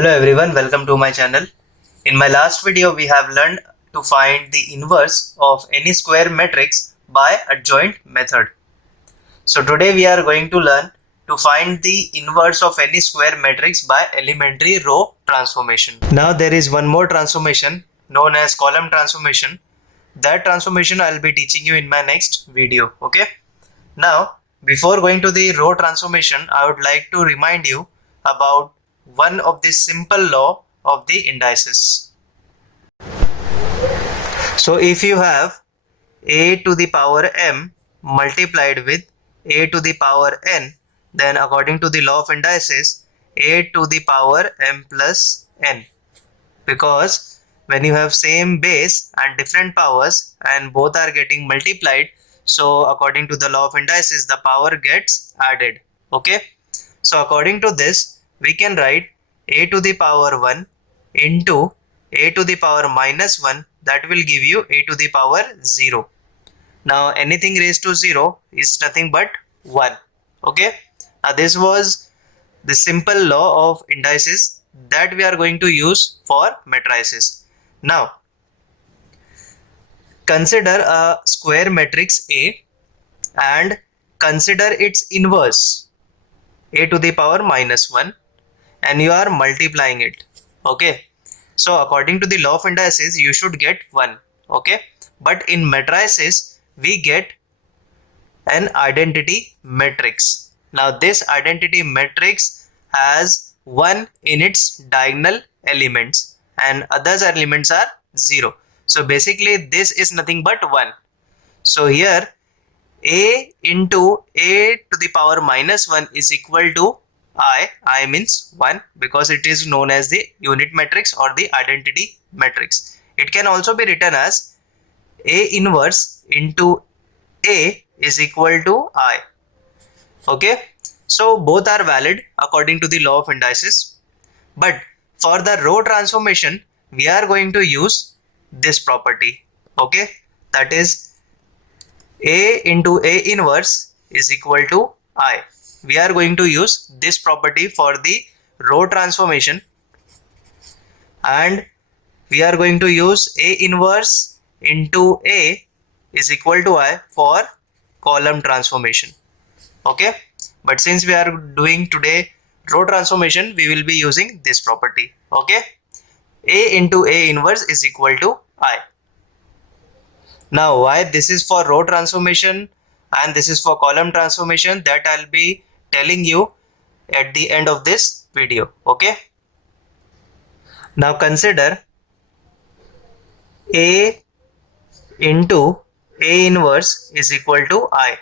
Hello everyone, welcome to my channel. In my last video, we have learned to find the inverse of any square matrix by adjoint method. So today we are going to learn to find the inverse of any square matrix by elementary row transformation. Now there is one more transformation known as column transformation. That transformation I will be teaching you in my next video. Okay. Now before going to the row transformation, I would like to remind you about one of the simple law of the indices. So if you have a to the power m multiplied with a to the power n, then according to the law of indices, a to the power m plus n, because when you have same base and different powers and both are getting multiplied, so according to the law of indices, the power gets added. Okay, so according to this, we can write a to the power 1 into a to the power minus 1, that will give you a to the power 0. Now anything raised to 0 is nothing but 1. Okay, now this was the simple law of indices that we are going to use for matrices. Now consider a square matrix A and consider its inverse a to the power minus 1, and you are multiplying it. Okay, so according to the law of indices, you should get 1. Okay, but in matrices we get an identity matrix. Now this identity matrix has 1 in its diagonal elements and others elements are 0. So basically this is nothing but 1. So here a into a to the power minus 1 is equal to I means 1, because it is known as the unit matrix or the identity matrix. It can also be written as a inverse into a is equal to I. Okay, so both are valid according to the law of indices, but for the row transformation we are going to use this property. Okay, that is a into a inverse is equal to I. We are going to use this property for the row transformation, and we are going to use a inverse into a is equal to I for column transformation. Okay, but since we are doing today row transformation, we will be using this property. Okay, a into a inverse is equal to I. Now why this is for row transformation and this is for column transformation, that I'll be telling you at the end of this video. Okay, now consider a into a inverse is equal to I.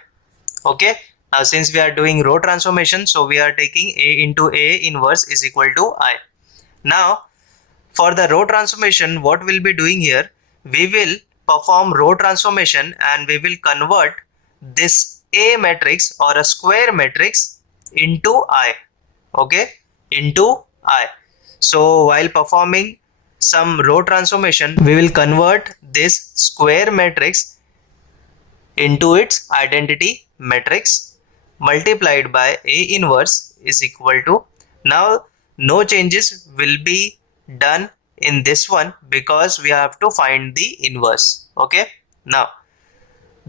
Okay, now since we are doing row transformation, so we are taking a into a inverse is equal to I. Now for the row transformation, what we'll be doing here, we will perform row transformation and we will convert this A matrix or a square matrix into I. Okay, into I. So while performing some row transformation, we will convert this square matrix into its identity matrix multiplied by A inverse is equal to, now no changes will be done in this one because we have to find the inverse. Okay, now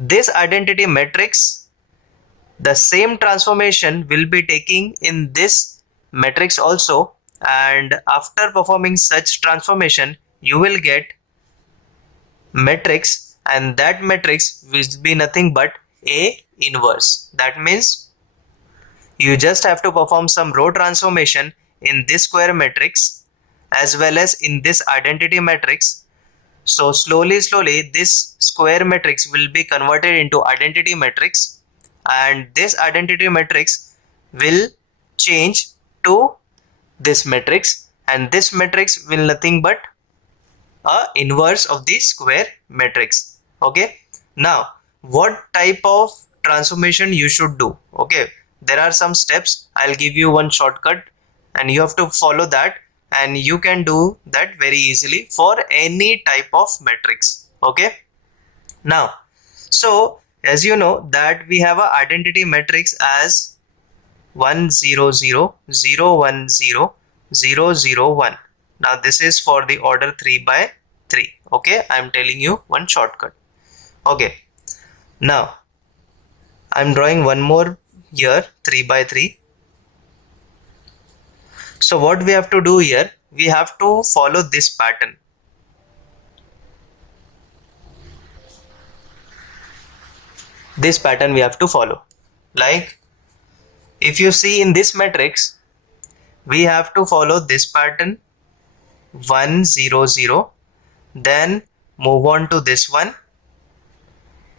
this identity matrix, the same transformation will be taking in this matrix also, and after performing such transformation you will get matrix, and that matrix will be nothing but A inverse. That means you just have to perform some row transformation in this square matrix as well as in this identity matrix. So slowly this square matrix will be converted into identity matrix, and this identity matrix will change to this matrix, and this matrix will nothing but a inverse of the square matrix. Okay, now what type of transformation you should do? Okay, there are some steps. I'll give you one shortcut and you have to follow that, and you can do that very easily for any type of matrix. Okay, now so as you know that we have a identity matrix as 1 0 0 0 1 0 0 0 1. Now this is for the order 3 by 3. Okay, I am telling you one shortcut. Okay, now I am drawing one more here 3 by 3. So what we have to do here, we have to follow this pattern. This pattern we have to follow. Like if you see in this matrix, we have to follow this pattern 1 0 0, then move on to this one.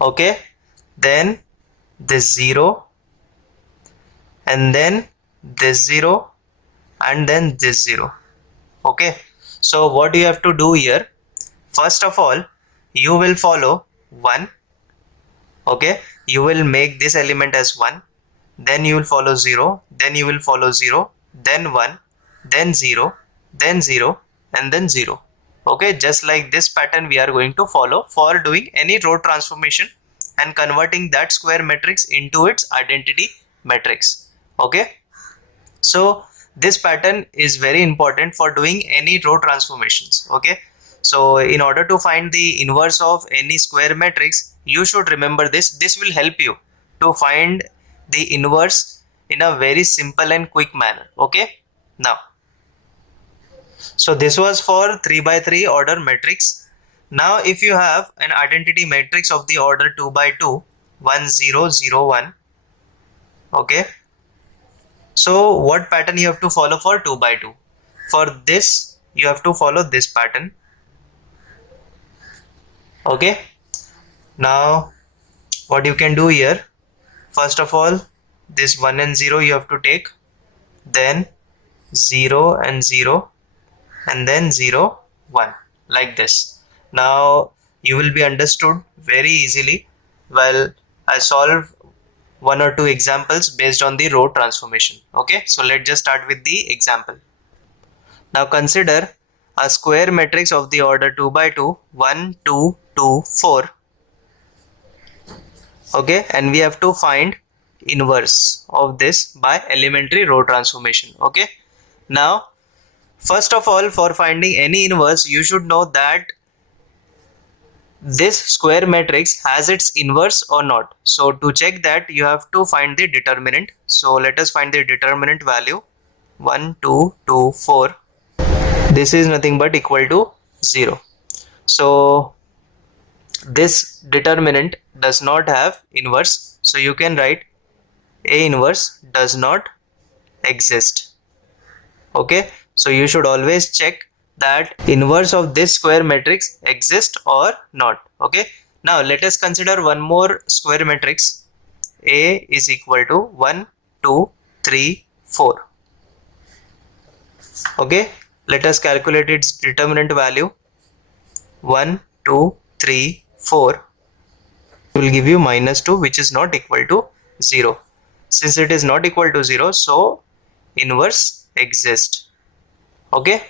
Okay, then this 0, and then this 0, and then this 0. Okay, so what you have to do here, first of all you will follow 1. Okay, you will make this element as 1, then you will follow 0, then you will follow 0, then 1, then 0, then 0, and then 0. Okay, just like this pattern we are going to follow for doing any row transformation and converting that square matrix into its identity matrix. Okay, so this pattern is very important for doing any row transformations. Okay, so in order to find the inverse of any square matrix, you should remember this. This will help you to find the inverse in a very simple and quick manner. Okay, now so this was for 3 by 3 order matrix. Now if you have an identity matrix of the order 2 by 2, 1 0 0 1. Okay, so what pattern you have to follow for 2 by 2? For this you have to follow this pattern. Okay, now what you can do here, first of all this 1 and 0 you have to take, then 0 and 0, and then 0 1, like this. Now you will be understood very easily while I solve one or two examples based on the row transformation. Okay, so let's just start with the example. Now consider a square matrix of the order 2 by 2, 1 2 2 4. Okay, and we have to find inverse of this by elementary row transformation. Okay, now first of all, for finding any inverse, you should know that this square matrix has its inverse or not. So to check that, you have to find the determinant. So let us find the determinant value 1 2 2 4. This is nothing but equal to 0. So this determinant does not have inverse. So you can write A inverse does not exist. Okay, so you should always check that inverse of this square matrix exists or not. Okay, now let us consider one more square matrix. A is equal to 1 2 3 4. Okay, let us calculate its determinant value. 1 2 3 4 will give you -2, which is not equal to 0. Since it is not equal to 0, so inverse exists. Okay,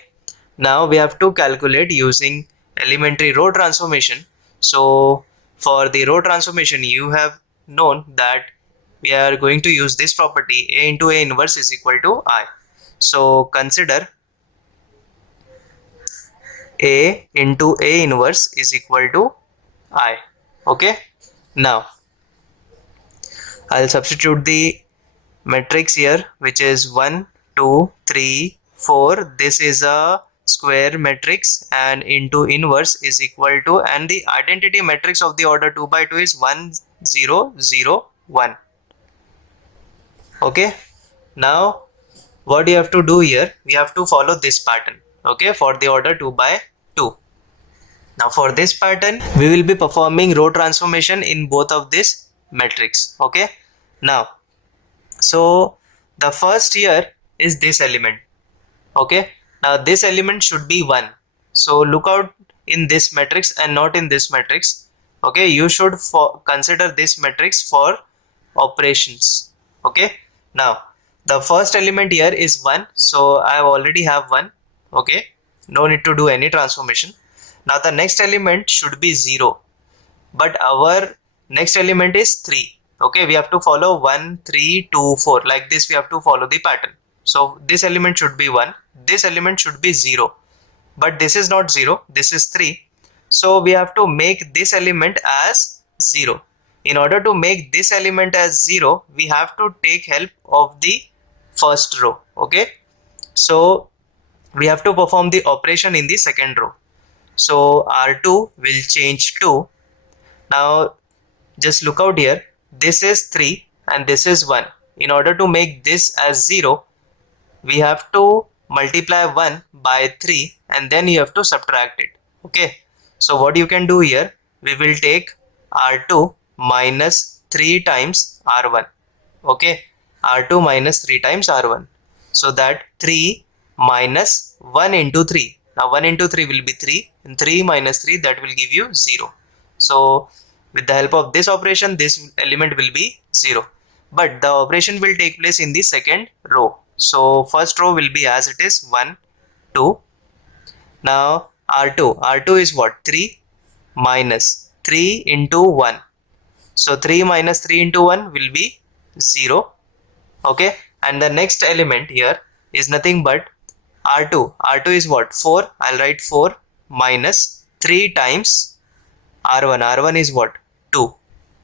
now we have to calculate using elementary row transformation. So for the row transformation, you have known that we are going to use this property, A into A inverse is equal to I. So consider A into A inverse is equal to I. Okay, now I'll substitute the matrix here, which is 1 2 3 4. This is a square matrix, and into inverse is equal to, and the identity matrix of the order 2 by 2 is 1 0 0 1. Okay, now what you have to do here, we have to follow this pattern. Okay, for the order 2 by 2. Now for this pattern, we will be performing row transformation in both of this matrix. Okay, now so the first here is this element. Okay, now this element should be 1. So look out in this matrix and not in this matrix. Okay, you should consider this matrix for operations. Okay, now the first element here is 1, so I already have 1. Okay, no need to do any transformation. Now the next element should be 0, but our next element is 3. Okay, we have to follow 1 3 2 4, like this we have to follow the pattern. So this element should be 1, this element should be 0, but this is not 0, this is 3. So we have to make this element as 0. In order to make this element as 0, we have to take help of the first row. Okay, so we have to perform the operation in the second row. So R2 will change to, now just look out here, this is 3 and this is 1. In order to make this as 0, we have to multiply 1 by 3 and then you have to subtract it. Okay, so what you can do here, we will take R2 minus 3 times R1. Okay, R2 minus 3 times R1. So that 3 minus 1 into 3. Now 1 into 3 will be 3 and 3 minus 3, that will give you 0. So with the help of this operation, this element will be 0. But the operation will take place in the second row. So first row will be as it is 1, 2. Now R2 is what? 3 minus 3 into 1. So 3 minus 3 into 1 will be 0. Okay, and the next element here is nothing but R2 is what? 4. I'll write 4 minus 3 times R1 is what? 2.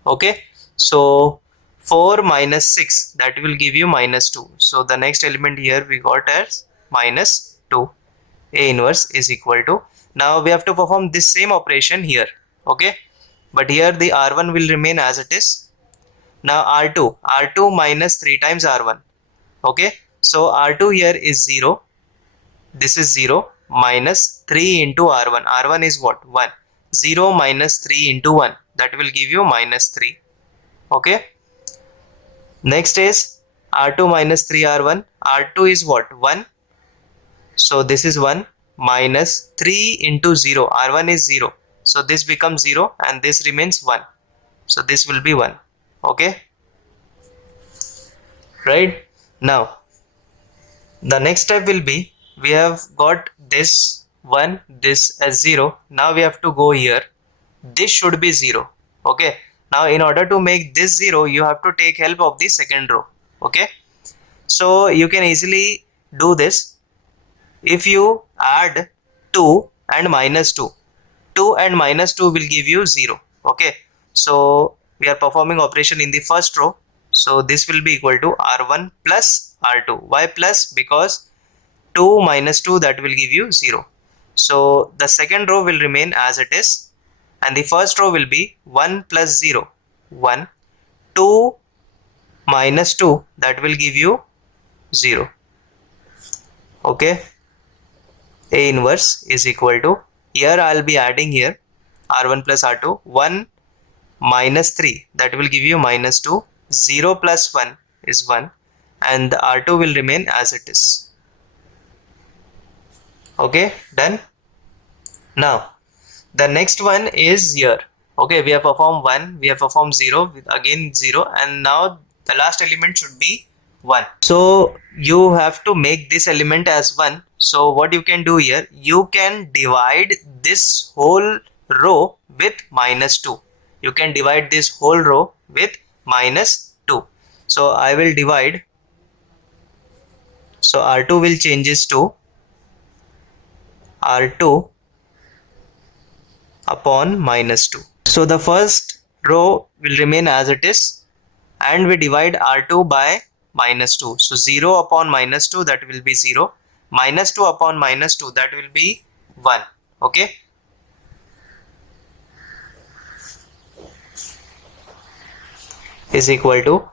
Okay, so 4 minus 6, that will give you minus 2. So the next element here we got as minus 2. A inverse is equal to, now we have to perform this same operation here. Okay, but here the R1 will remain as it is. Now R2 minus 3 times R1. Okay, so R2 here is 0, this is 0, minus 3 into R1 is what? 1. 0 minus 3 into 1, that will give you minus 3. Okay, next is R2 minus 3 R2 is what? 1. So this is 1 minus 3 into 0, R1 is 0, so this becomes 0 and this remains 1, so this will be 1. Okay, right? Now the next step will be, we have got this 1, this as 0. Now we have to go here, this should be 0. Okay, now in order to make this 0, you have to take help of the second row. Okay, so you can easily do this. If you add 2 and minus 2, 2 and minus 2 will give you 0. Okay, so we are performing operation in the first row, so this will be equal to R1 plus R2. Why plus? Because 2 minus 2, that will give you 0. So the second row will remain as it is and the first row will be 1 plus 0, 1, 2 minus 2, that will give you 0. Okay, A inverse is equal to, here I'll be adding here R1 plus R2, 1 minus 3, that will give you minus 2, 0 plus 1 is 1 and the R2 will remain as it is. Okay, done. Now the next one is here. Okay, we have performed 1, we have performed 0, with again 0, and now the last element should be 1. So you have to make this element as 1. So what you can do here, you can divide this whole row with minus 2. You can divide this whole row with minus 2. So I will divide. So R2 will changes to R2 upon minus 2. So the first row will remain as it is and we divide R2 by minus 2. So 0 upon minus 2, that will be 0. Minus 2 upon minus 2, that will be 1. Okay, is equal to,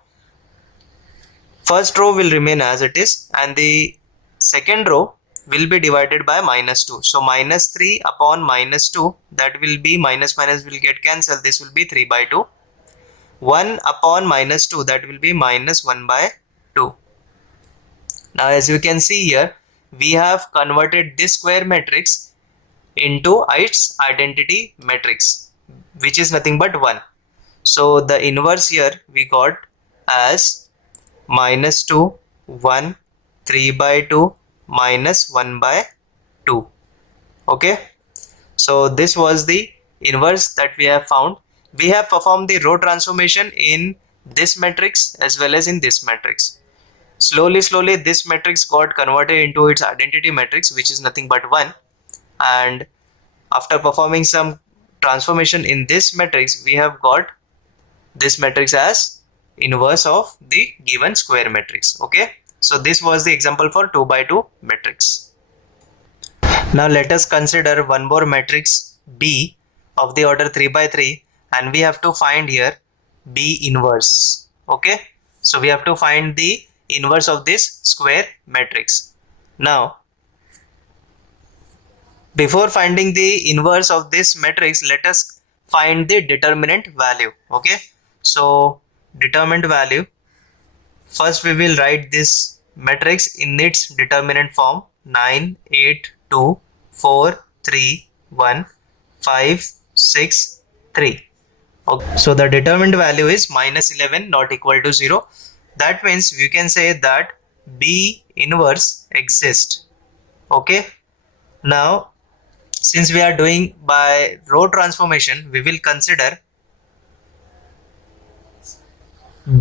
first row will remain as it is and the second row will be divided by minus 2. So minus 3 upon minus 2, that will be, minus minus will get cancelled, this will be 3 by 2. 1 upon minus 2, that will be minus 1 by 2. Now as you can see here, we have converted this square matrix into its identity matrix, which is nothing but 1. So the inverse here we got as minus 2, 1, 3 by 2, minus 1 by 2. Okay, so this was the inverse that we have found. We have performed the row transformation in this matrix as well as in this matrix. Slowly this matrix got converted into its identity matrix, which is nothing but 1. And after performing some transformation in this matrix, we have got this matrix as inverse of the given square matrix. Okay, so this was the example for 2 by 2 matrix. Now let us consider one more matrix B of the order 3 by 3, and we have to find here B inverse. Okay, so we have to find the inverse of this square matrix. Now before finding the inverse of this matrix, let us find the determinant value. Okay, so determinant value, first we will write this matrix in its determinant form: 9, 8, 2, 4, 3, 1, 5, 6, 3. Okay, so the determinant value is -11 not equal to 0. That means we can say that B inverse exists. Okay, now since we are doing by row transformation, we will consider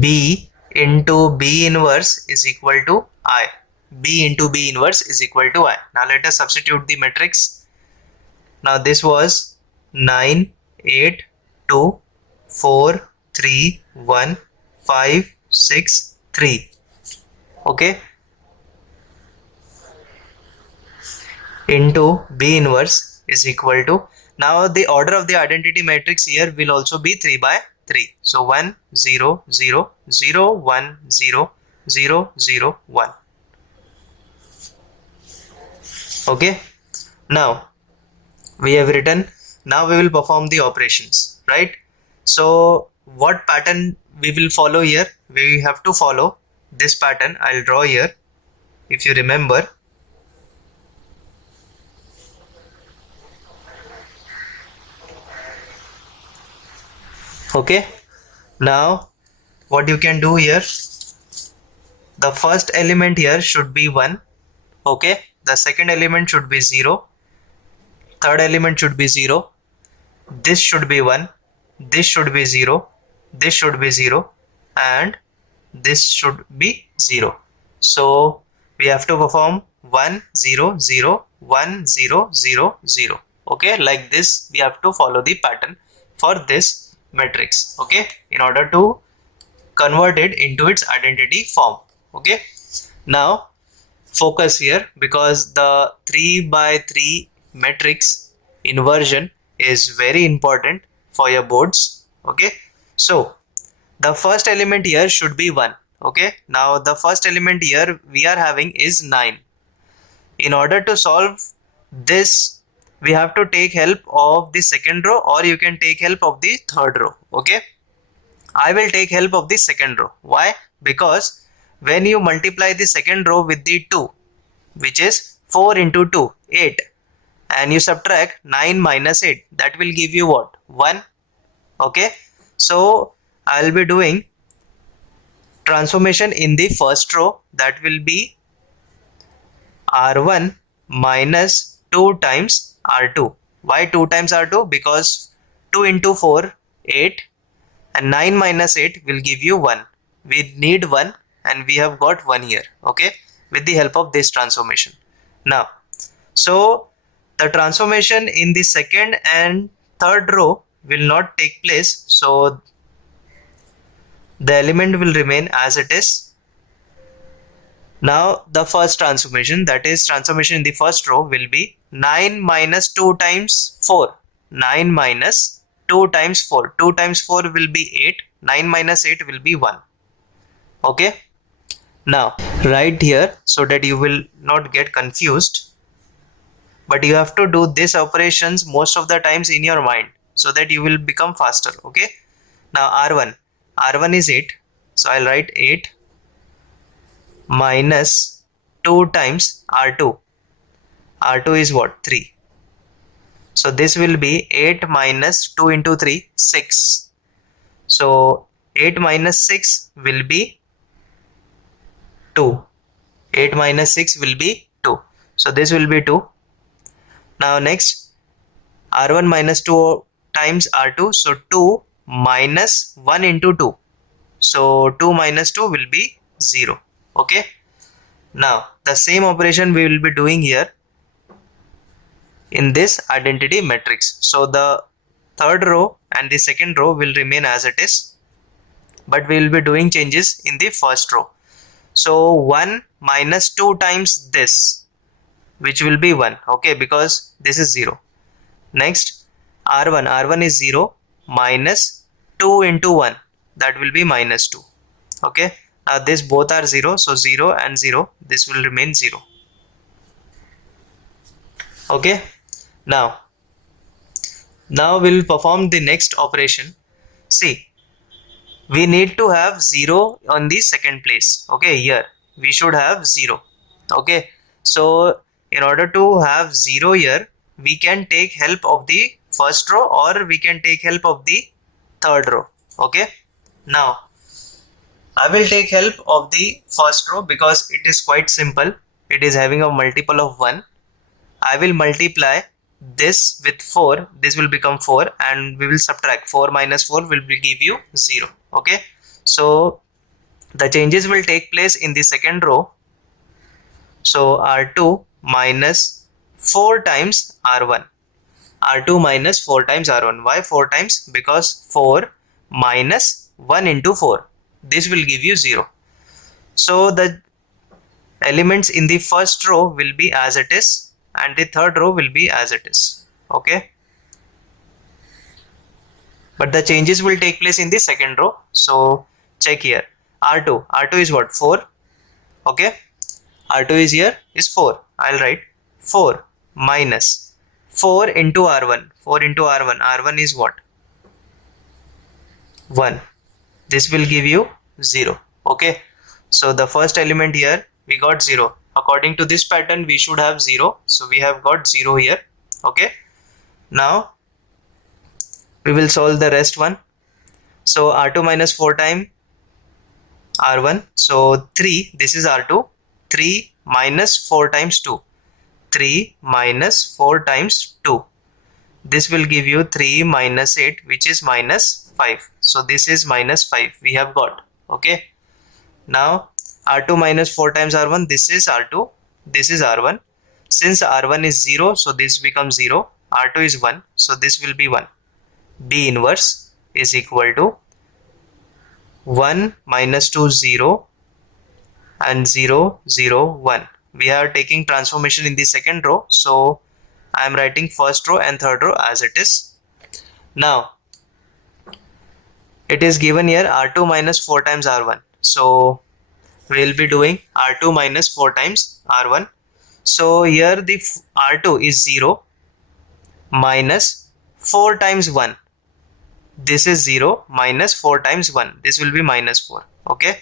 B into B inverse is equal to I. B into B inverse is equal to I. Now let us substitute the matrix. Now this was 9, 8, 2, 4, 3, 1, 5, 6, 3. Okay, into B inverse is equal to, now the order of the identity matrix here will also be 3 by 3. So 1, 0, 0, 0, 1, 0, 0, 0, 1. Okay, now we have written, now we will perform the operations, right? So what pattern we will follow here? We have to follow this pattern. I'll draw here, if you remember. Okay, now what you can do here, the first element here should be 1. Okay, the second element should be 0, third element should be 0, this should be 1, this should be 0, this should be 0, and this should be 0. So we have to perform 1, 0, 0, 1, 0, 0, 0. Okay, like this we have to follow the pattern for this matrix. Okay, in order to convert it into its identity form. Okay, now focus here, because the 3 by 3 matrix inversion is very important for your boards. Okay, so the first element here should be 1. Okay, now the first element here we are having is 9. In order to solve this, we have to take help of the second row, or you can take help of the third row. Okay, I will take help of the second row. Why? Because when you multiply the second row with the 2, which is 4 into 2, 8, and you subtract 9 minus 8, that will give you what? 1. Okay, so I'll be doing transformation in the first row, that will be R1 minus 2 times R2. Why 2 times R2? Because 2 into 4, 8, and 9 minus 8 will give you 1. We need 1, and we have got 1 here. Okay, with the help of this transformation. Now, so the transformation in the second and third row will not take place, so the element will remain as it is. Now the first transformation, that is transformation in the first row, will be 9 minus 2 times 4. 9 minus 2 times 4. 2 times 4 will be 8. 9 minus 8 will be 1. Okay, now write here so that you will not get confused, but you have to do these operations most of the times in your mind so that you will become faster. Okay, now R1 is 8, so I'll write 8 minus 2 times R2. R2 is what? 3. So this will be 8 minus 2 into 3, 6. So 8 minus 6 will be 2. 8 minus 6 will be 2. So this will be 2. Now next, R1 minus 2 times R2. So 2 minus 1 into 2. So 2 minus 2 will be 0. Okay, now the same operation we will be doing here in this identity matrix. So the third row and the second row will remain as it is, but we will be doing changes in the first row. So 1 minus 2 times this, which will be 1, okay, because this is 0. Next, r1 is 0 minus 2 into 1, that will be minus 2. Okay, now this both are 0, so 0 and 0, this will remain 0. Okay, now we'll perform the next operation. See, we need to have 0 on the second place. Okay, here we should have 0. Okay, so in order to have 0 here, we can take help of the first row or we can take help of the third row. Okay, now I will take help of the first row because it is quite simple. It is having a multiple of 1. I will multiply this with 4, this will become 4, and we will subtract 4 minus 4 will give you 0. Okay, so the changes will take place in the second row. So r2 minus 4 times r1, r2 minus 4 times r1. Why 4 times? Because 4 minus 1 into 4, this will give you 0. So the elements in the first row will be as it is and the third row will be as it is. Okay, but the changes will take place in the second row. So check here, r2 is what? 4. Okay, r2 is here is 4. I'll write 4 minus 4 into r1. 4 into r1 is what? 1. This will give you 0. Okay, so the first element here we got 0. According to this pattern we should have 0, so we have got 0 here. Okay, now we will solve the rest one. So r2 minus 4 times r1, so 3, this is r2. 3 minus 4 times 2, 3 minus 4 times 2, this will give you 3 minus 8, which is minus 5. So this is minus 5 we have got. Okay, now r2 minus 4 times r1, this is r2, this is r1. Since r1 is 0, so this becomes 0. r2 is 1, so this will be 1. B inverse is equal to 1 minus 2 0 and 0 0 1. We are taking transformation in the second row, so I am writing first row and third row as it is. Now it is given here r2 minus 4 times r1, so we will be doing r2 minus 4 times r1. So here the r2 is 0 minus 4 times 1, this is 0 minus 4 times 1, this will be minus 4. Okay,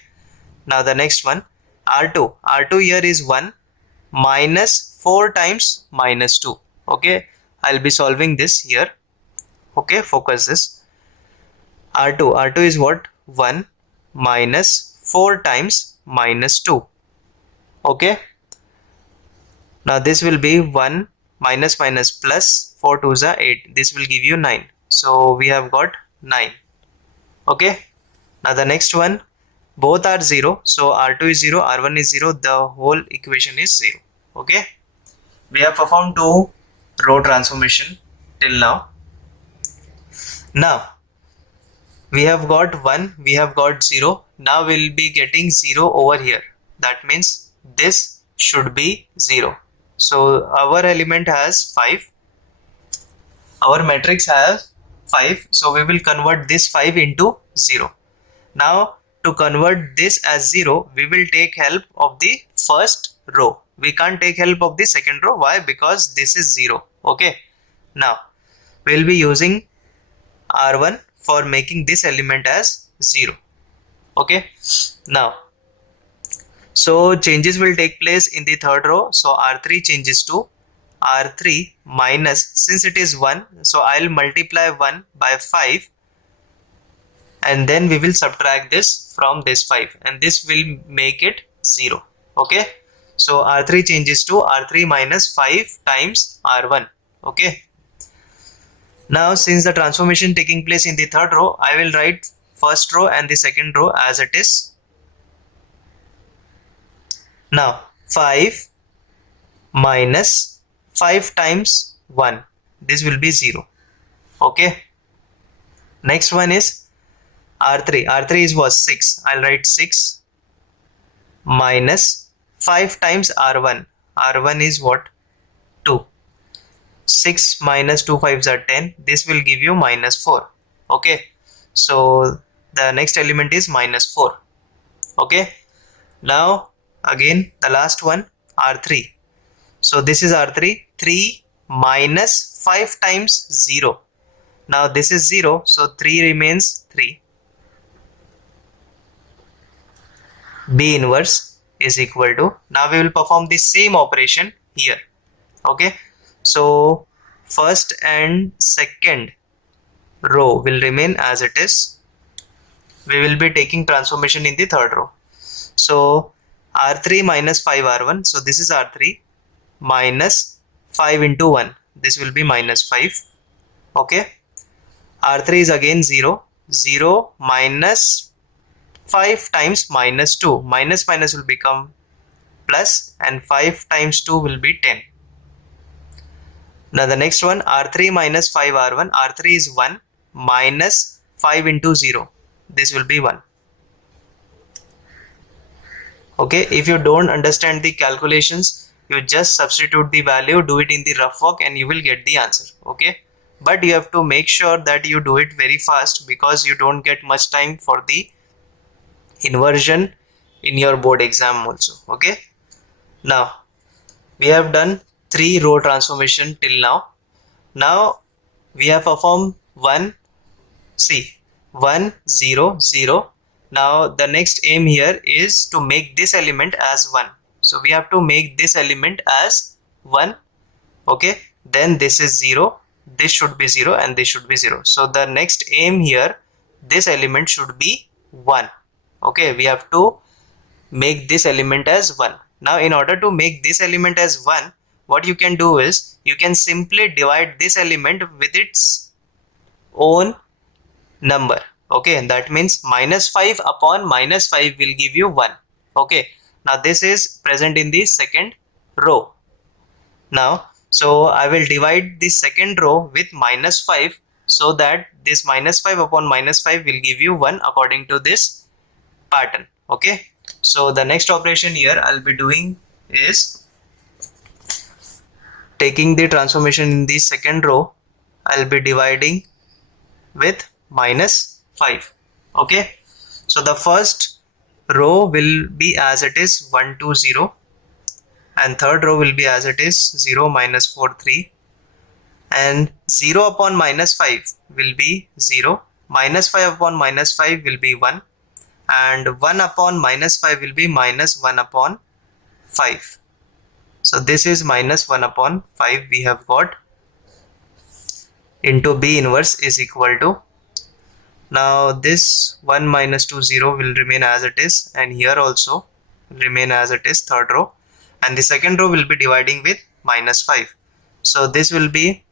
now the next one, r2 here is 1 minus 4 times minus 2. Okay, I'll be solving this here. Okay, focus this. r2 is what? 1 minus 4 times minus 2. Okay, now this will be 1 minus minus plus 4 2s are 8, this will give you 9. So we have got 9. Okay, now the next one, both are 0, so r2 is 0, r1 is 0, the whole equation is 0. Okay, we have performed 2 row transformation till now. Now we have got 1, we have got 0, now we will be getting 0 over here, that means this should be 0. So our element has 5, our matrix has 5, so we will convert this 5 into 0. Now to convert this as 0, we will take help of the first row. We can't take help of the second row. Why? Because this is 0. Okay, now we will be using r1 for making this element as 0. Okay, now so changes will take place in the third row. So r3 changes to r3 minus, since it is 1, so I'll multiply 1 by 5 and then we will subtract this from this 5 and this will make it 0. Okay, so r3 changes to r3 minus 5 times r1. Okay, now since the transformation taking place in the third row, I will write first row and the second row as it is. Now 5 minus 5 times 1, this will be 0. Okay, next one is R3. R3 is was 6. I'll write 6 minus 5 times R1. R1 is what? 2. 6 minus 2 5s are 10. This will give you minus 4. Okay, so the next element is minus 4. Okay, now again the last one, R3. So this is R3. 3 minus 5 times 0. Now this is 0, so 3 remains 3. B inverse is equal to, now we will perform the same operation here. Okay, so first and second row will remain as it is. We will be taking transformation in the third row. So R3 minus 5 R1, so this is R3 minus 5 into 1, this will be minus 5. Okay, R3 is again 0. 0 minus 5 times minus 2, minus minus will become plus, and 5 times 2 will be 10. Now the next one, R3 minus 5 R1. R3 is 1 minus 5 into 0, this will be 1. Okay, if you don't understand the calculations, you just substitute the value, do it in the rough work, and you will get the answer. Okay, but you have to make sure that you do it very fast, because you don't get much time for the inversion in your board exam also. Okay, now we have done 3 row transformation till now. Now we have performed 1 0 0. Now the next aim here is to make this element as 1. So we have to make this element as 1. Okay, then this is 0, this should be 0, and this should be 0. So the next aim here, this element should be 1. Okay, we have to make this element as 1. Now in order to make this element as 1, what you can do is you can simply divide this element with its own number. Okay, that means minus 5 upon minus 5 will give you 1. Okay, now this is present in the second row. Now, so I will divide the second row with minus 5, so that this minus 5 upon minus 5 will give you 1 according to this pattern. Okay, so the next operation here I'll be doing is taking the transformation in the second row. I'll be dividing with minus 5. Okay, so the first row will be as it is 1 2 0, and third row will be as it is 0 minus 4 3, and 0 upon minus 5 will be 0, minus 5 upon minus 5 will be 1, and 1 upon minus 5 will be minus 1 upon 5. So this is minus 1 upon 5 we have got, into B inverse is equal to, now this 1 minus 2 0 will remain as it is, and here also remain as it is, third row, and the second row will be dividing with minus 5. So this will be,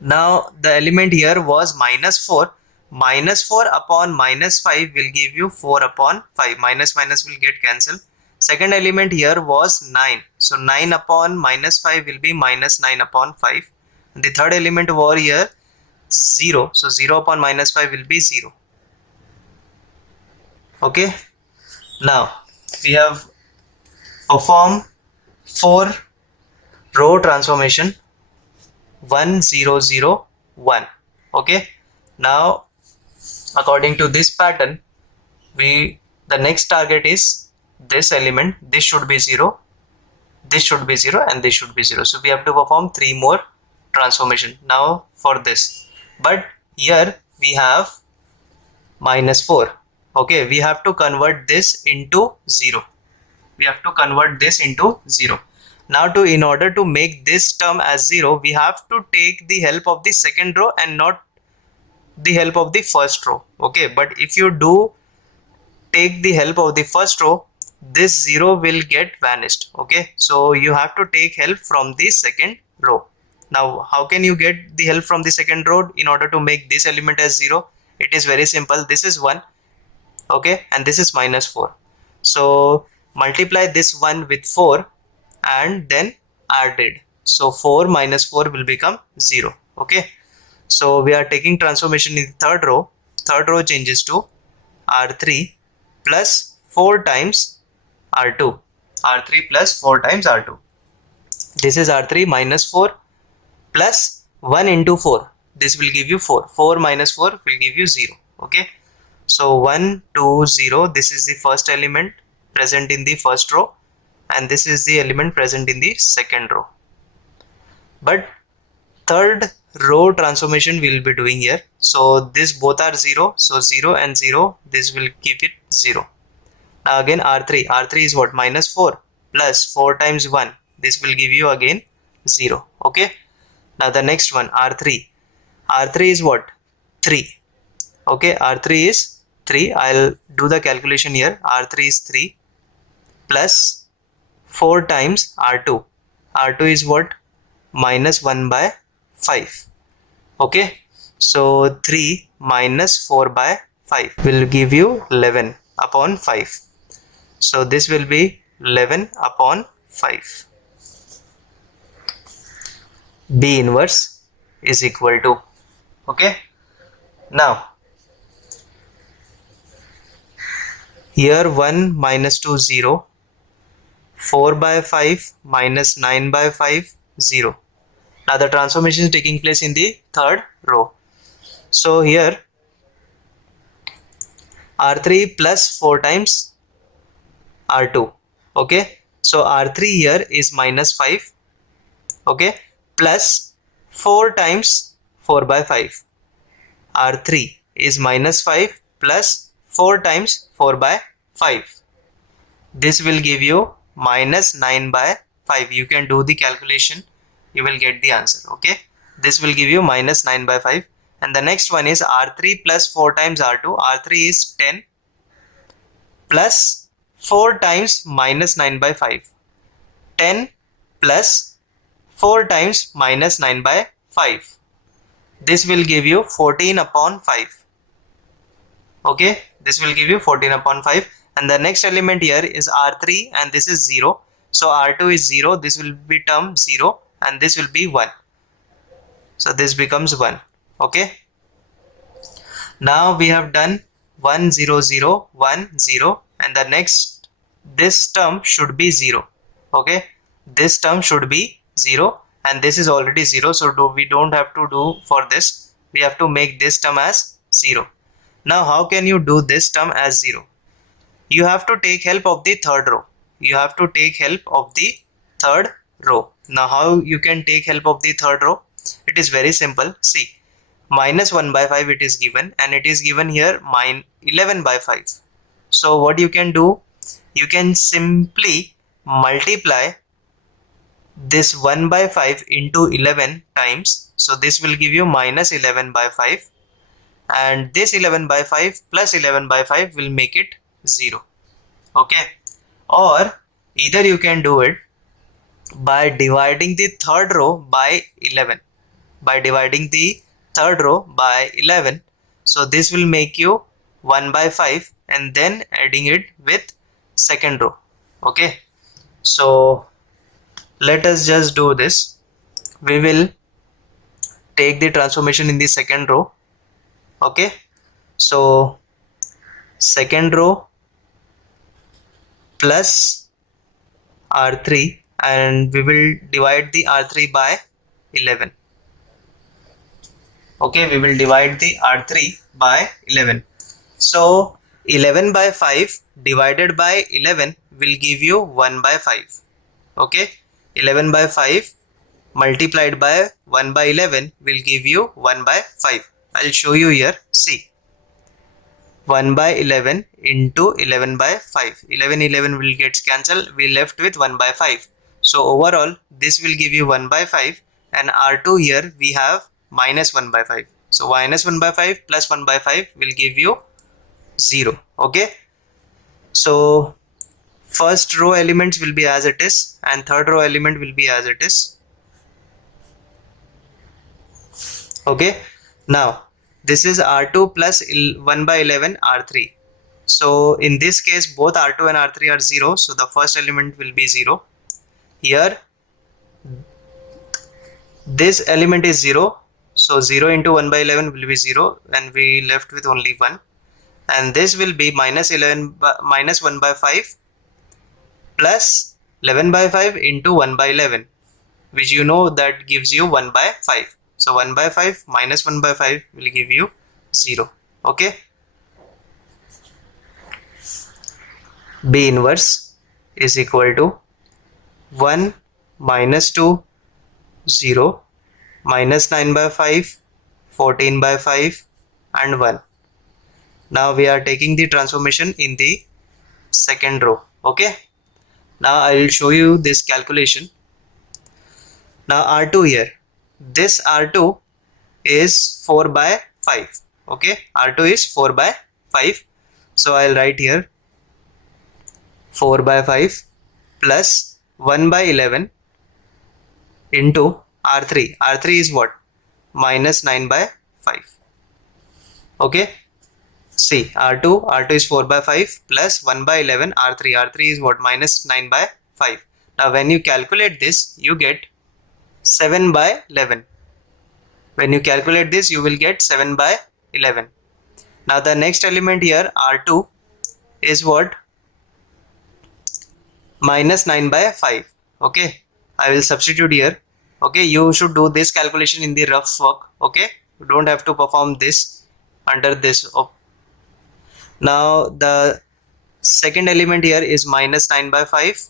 now the element here was minus 4. Minus 4 upon minus 5 will give you 4 upon 5. Minus minus will get cancelled. Second element here was 9. So 9 upon minus 5 will be minus 9 upon 5. And the third element over here 0. So 0 upon minus 5 will be 0. Okay. Now we have performed 4 row transformation 1 0 0 1. Okay, now according to this pattern, the next target is this element, this should be 0, this should be 0, and this should be 0. So we have to perform 3 more transformation now for this, but here we have minus 4. Okay, we have to convert this into 0. We have to convert this into 0. Now in order to make this term as 0, we have to take the help of the second row and not the help of the first row. Okay, but if you do take the help of the first row, this 0 will get vanished. Okay, so you have to take help from the second row. Now how can you get the help from the second row in order to make this element as 0? It is very simple. This is 1, okay, and this is minus 4. So multiply this one with 4 and then add it. So 4 minus 4 will become 0. Okay, so we are taking transformation in the third row. Third row changes to R3 plus 4 times R2. R3 plus 4 times R2. This is R3 minus 4 plus 1 into 4. This will give you 4. 4 minus 4 will give you 0. Okay, so 1, 2, 0. This is the first element present in the first row, and this is the element present in the second row. But third row transformation we will be doing here. So this both are 0. So 0 and 0. This will keep it 0. Now again R3. R3 is what? Minus 4 plus 4 times 1. This will give you again 0. Okay. Now the next one R3. R3 is what? 3. Okay. R3 is 3. I'll do the calculation here. R3 is 3 plus 4 times R2. R2 is what? Minus 1 by 5. Okay, so 3 minus 4 by 5 will give you 11 upon 5. So this will be 11 upon 5. B inverse is equal to, okay. Now here 1 minus 2 0, 4 by 5 minus 9 by 5 0. Now the transformation is taking place in the third row. So here R3 plus 4 times R2. Okay, so R3 here is minus 5. Okay, plus 4 times 4 by 5. R3 is minus 5 plus 4 times 4 by 5. This will give you minus 9 by 5. You can do the calculation. You will get the answer. Okay, this will give you minus 9 by 5. And the next one is R3 plus 4 times R2. R3 is 10 plus 4 times minus 9 by 5. 10 plus 4 times minus 9 by 5. This will give you 14 upon 5. Okay, this will give you 14 upon 5. And the next element here is R3 and this is 0. So R2 is 0. This will be term 0. And this will be 1. So this becomes 1. Okay, now we have done 1 0 0 1 0, and the next this term should be 0. Okay, this term should be 0 and this is already 0, so we don't have to do for this. We have to make this term as 0. Now how can you do this term as 0? You have to take help of the third row. You have to take help of the third row. Now how you can take help of the third row? It is very simple. See, minus 1 by 5 it is given, and it is given here minus 11 by 5. So what you can do? You can simply multiply this 1 by 5 into 11 times. So this will give you minus 11 by 5, and this 11 by 5 plus 11 by 5 will make it 0. Okay, or either you can do it by dividing the third row by 11. By dividing the third row by 11, so this will make you 1 by 5 and then adding it with second row. Okay, so let us just do this. We will take the transformation in the second row. Okay, so second row plus R3, and we will divide the R3 by 11. Okay, we will divide the R3 by 11. So 11 by 5 divided by 11 will give you 1 by 5. Okay, 11 by 5 multiplied by 1 by 11 will give you 1 by 5. I'll show you here. See, 1 by 11 into 11 by 5. 11 will get cancelled. We left with 1 by 5. So overall this will give you 1 by 5, and R2 here we have minus 1 by 5. So minus 1 by 5 plus 1 by 5 will give you 0. Okay, so first row elements will be as it is, and third row element will be as it is. Okay, now this is R2 plus 1 by 11 R3. So in this case, both R2 and R3 are 0. So the first element will be 0. Here, this element is 0. So 0 into 1 by 11 will be 0, and we left with only 1. And this will be minus 1 by 5 plus 11 by 5 into 1 by 11, which you know that gives you 1 by 5. So 1 by 5 minus 1 by 5 will give you 0. Okay. B inverse is equal to 1 minus 2, 0, minus 9 by 5, 14 by 5 and 1. Now we are taking the transformation in the second row. Okay. Now I will show you this calculation. Now R2 here. This R2 is 4 by 5. Okay. R2 is 4 by 5. So I'll write here 4 by 5 plus 1 by 11 into R3. R3 is what? Minus 9 by 5. Okay. See, R2 is 4 by 5 plus 1 by 11 R3. R3 is what? Minus 9 by 5. Now when you calculate this, you get 7 by 11. When you calculate this, you will get 7 by 11. Now the next element here, R2, is what? Minus 9 by 5. Okay. I will substitute here. Okay. You should do this calculation in the rough work. Okay. You don't have to perform this under this. Now the second element here is minus 9 by 5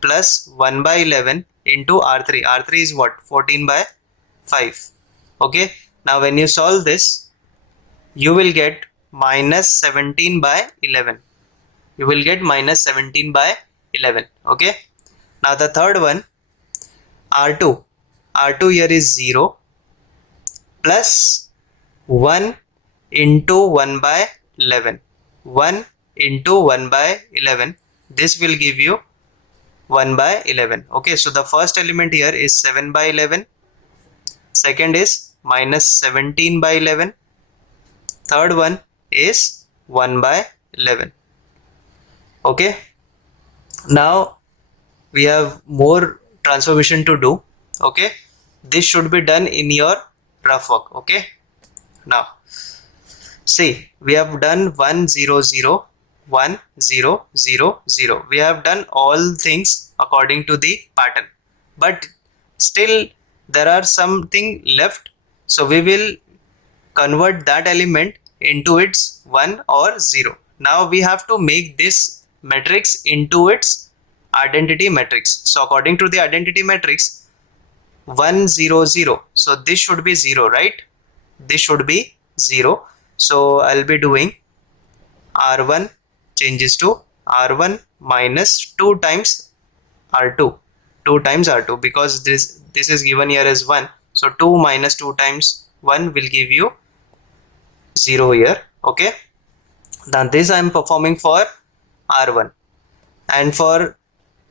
plus 1 by 11 into R3. R3 is what? 14 by 5. Okay. Now when you solve this, you will get minus 17 by 11. You will get minus 17 by 11. Okay. Now the third one, R2. R2 here is 0 plus 1 into 1 by 11. 1 into 1 by 11. This will give you 1 by 11. Okay. So the first element here is 7 by 11. Second is minus 17 by 11. Third one is 1 by 11. Okay. Now we have more transformation to do. Okay. This should be done in your rough work. Okay. Now see, we have done 1 0 0 1 0 0 0. We have done all things according to the pattern, but still there are something left. So we will convert that element into its 1 or 0. Now we have to make this matrix into its identity matrix. So according to the identity matrix, 1 0 0. So this should be 0, right? This should be 0. So I'll be doing R1 changes to R1 minus 2 times R2. 2 times R2, because this is given here as 1. So 2 minus 2 times 1 will give you 0 here. Okay. Now this I am performing for R1. And for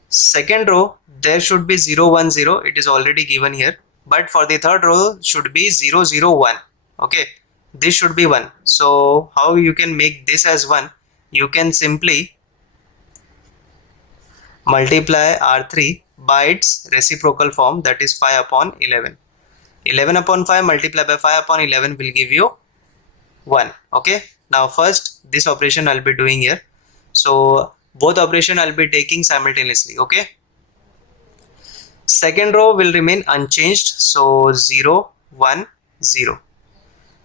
second row, there should be 0 1 0. It is already given here. But for the third row should be 0 0 1. Okay. This should be 1. So how you can make this as 1? You can simply multiply R3 by its reciprocal form, that is 5 upon 11. 11 upon 5 multiplied by 5 upon 11 will give you 1. Okay. Now first this operation I'll be doing here. So both operation I'll be taking simultaneously. Okay. Second row will remain unchanged. So 0 1 0.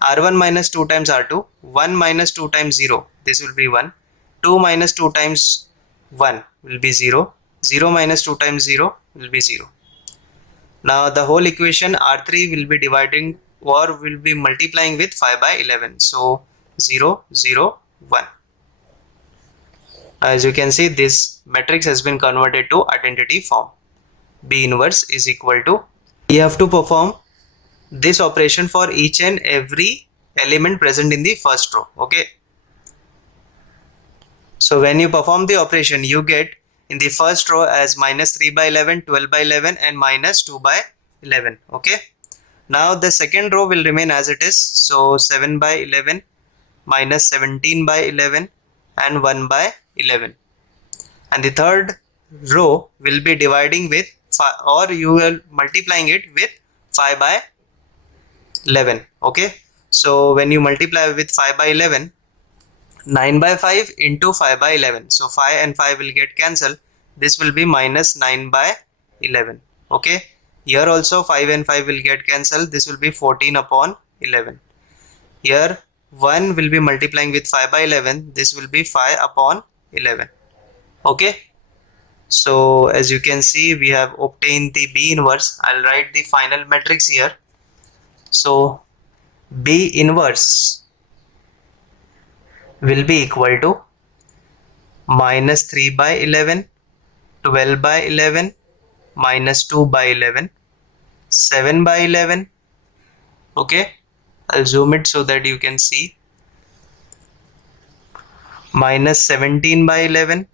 R1 minus 2 times R2. 1 minus 2 times 0. This will be 1. 2 minus 2 times 1 will be 0. 0 minus 2 times 0 will be 0. Now the whole equation R3 will be dividing or will be multiplying with 5 by 11. So 0 0 1. As you can see, this matrix has been converted to identity form. B inverse is equal to, we have to perform this operation for each and every element present in the first row. Okay. So when you perform the operation, you get in the first row as minus 3 by 11, 12 by 11 and minus 2 by 11. Okay. Now the second row will remain as it is. So 7 by 11 minus 17 by 11 and 1 by 11. And the third row will be dividing with 5, or you will multiplying it with 5 by 11. Okay, so when you multiply with 5 by 11, 9 by 5 into 5 by 11, so 5 and 5 will get cancelled. This will be minus 9 by 11. Okay, here also 5 and 5 will get cancelled. This will be 14 upon 11. Here 1 will be multiplying with 5 by 11. This will be 5 upon 11. Okay, so as you can see, we have obtained the B inverse. I'll write the final matrix here. So B inverse will be equal to minus 3 by 11, 12 by 11, minus 2 by 11, 7 by 11. Okay, I'll zoom it so that you can see. Minus 17 by 11,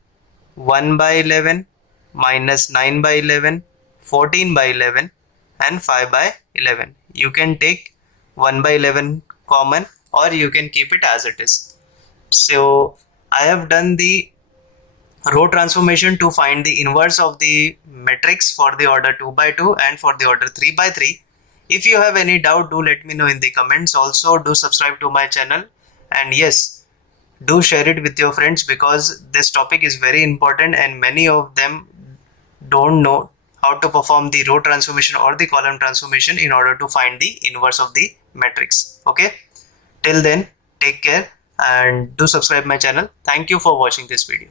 1 by 11, minus 9 by 11, 14 by 11, and 5 by 11. You can take 1 by 11 common, or you can keep it as it is. So I have done the row transformation to find the inverse of the matrix for the order 2 by 2 and for the order 3 by 3. If you have any doubt, do let me know in the comments. Also, do subscribe to my channel, and yes, do share it with your friends, because this topic is very important and many of them don't know how to perform the row transformation or the column transformation in order to find the inverse of the matrix. Okay, till then, take care and do subscribe my channel. Thank you for watching this video.